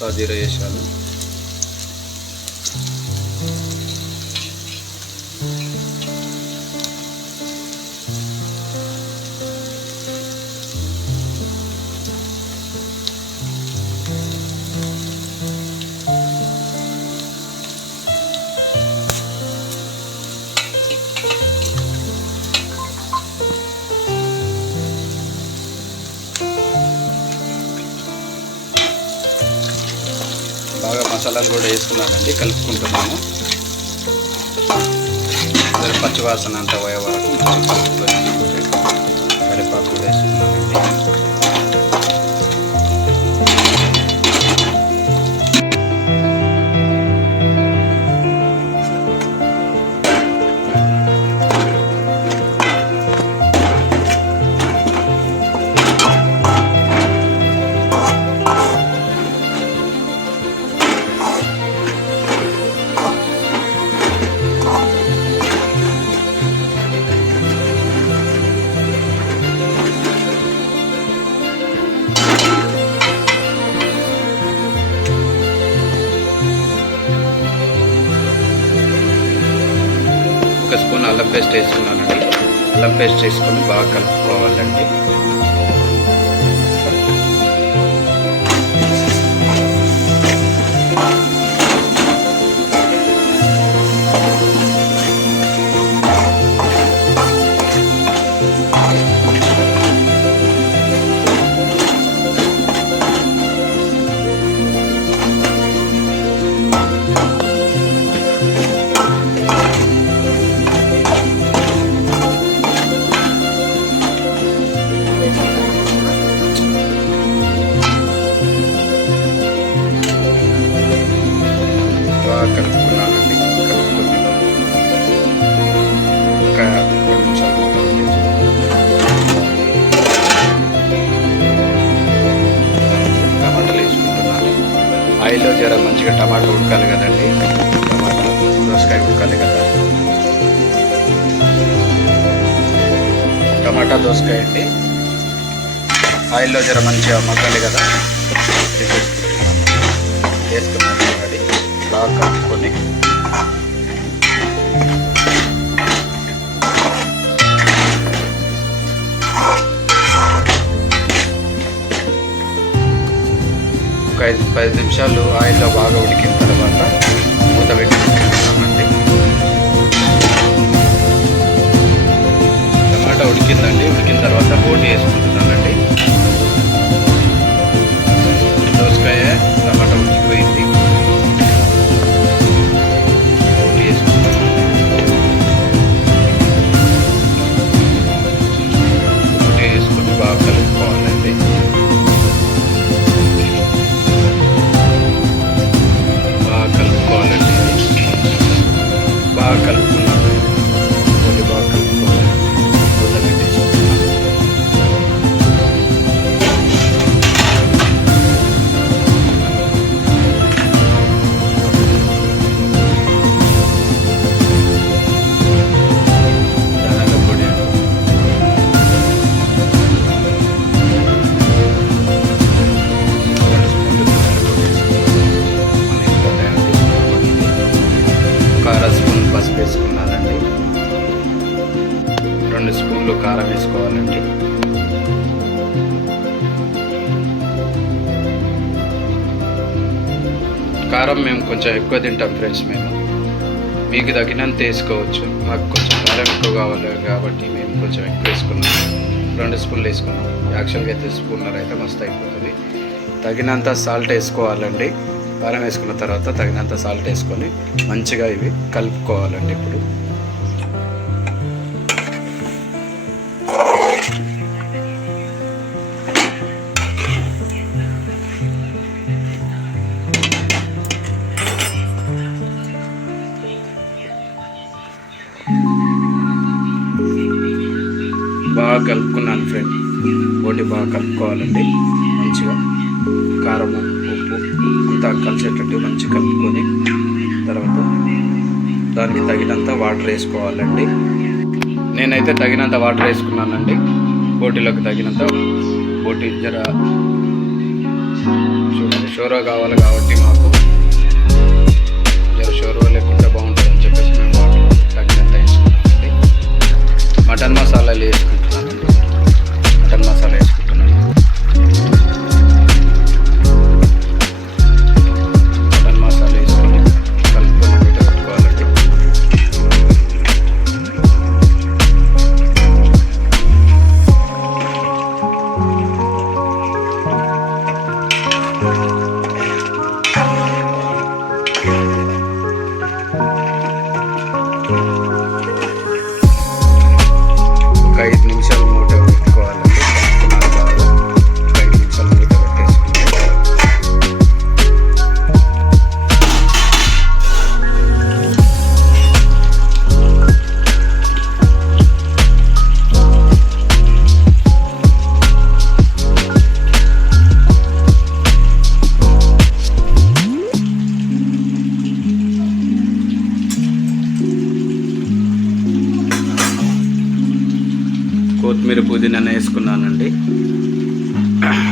Sadira Yaşar'ın మసాలాలు కూడా వేసుకున్నానండి కలుపుకుంటున్నాము. పచ్చివాసన అంతా పోయే వరకు మంచిగా కలుపుకొని కరివేపాకు కూడా వేసుకున్నానండి. ఒక స్పూన్ అల్లం పేస్ట్ వేసుకున్నానండి. అల్లం పేస్ట్ వేసుకొని బాగా కలుపుకోవాలండి. జర టమాటా ఉడకాలి కదండి. టమాటా దోసకాయ ఉడకాలి కదా. టమాటా దోసకాయ అండి. ఆయిల్లో జర మంచిగా మగ్గాలి కదా. వేసేసుకుంటున్నాను వేసుకున్నాను అది బాగా కలుపుకొని నిమిషాలు ఆయిల్లో బాగా ఉడికిన తర్వాత మూత పెట్టుకుంటున్నామండి టమాటా ఉడికిందండి ఉడికిన తర్వాత బోటి వేసుకుంటున్నామండి కారం మేము కొంచెం ఎక్కువ తింటాం ఫ్రెండ్స్ మేము. మీకు తగినంత వేసుకోవచ్చు. మాకు కొంచెం కారం ఎక్కువ కావాలి కాబట్టి మేము కొంచెం ఎక్కువ వేసుకున్నాం. రెండు స్పూన్లు వేసుకున్నాం. యాక్చువల్గా అయితే స్పూన్నర అయితే మస్తు అయిపోతుంది. తగినంత సాల్ట్ వేసుకోవాలండి. కారం వేసుకున్న తర్వాత తగినంత సాల్ట్ వేసుకొని మంచిగా ఇవి కలుపుకోవాలండి ఇప్పుడు. బాగా కలుపుకున్నాను ఫ్రెండ్ ఒకటి బాగా కలుపుకోవాలండి. మంచిగా కారము ఉప్పు అంతా కలిసేటట్టు మంచిగా కలుపుకొని తర్వాత దానికి తగినంత వాటర్ వేసుకోవాలండి. నేనైతే తగినంత వాటర్ వేసుకున్నానండి. బోటీలోకి తగినంత బోటీ జర చూడండి షోరో కావాలి కాబట్టి మాకు. జర షోరో లేకుండా బాగుంటుందని చెప్పేసి మేము వాటర్ తగినంత వేసుకున్నామండి. మటన్ మసాలాలు వేసుకున్నాం. కొత్తిమీర పుదీనా వేసుకున్నానండి.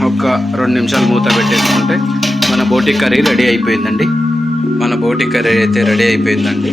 ఒక రెండు నిమిషాలు మూత పెట్టేసుకుంటే మన బోటి కర్రీ రెడీ అయిపోయిందండి. మన బోటి కర్రీ అయితే రెడీ అయిపోయిందండి.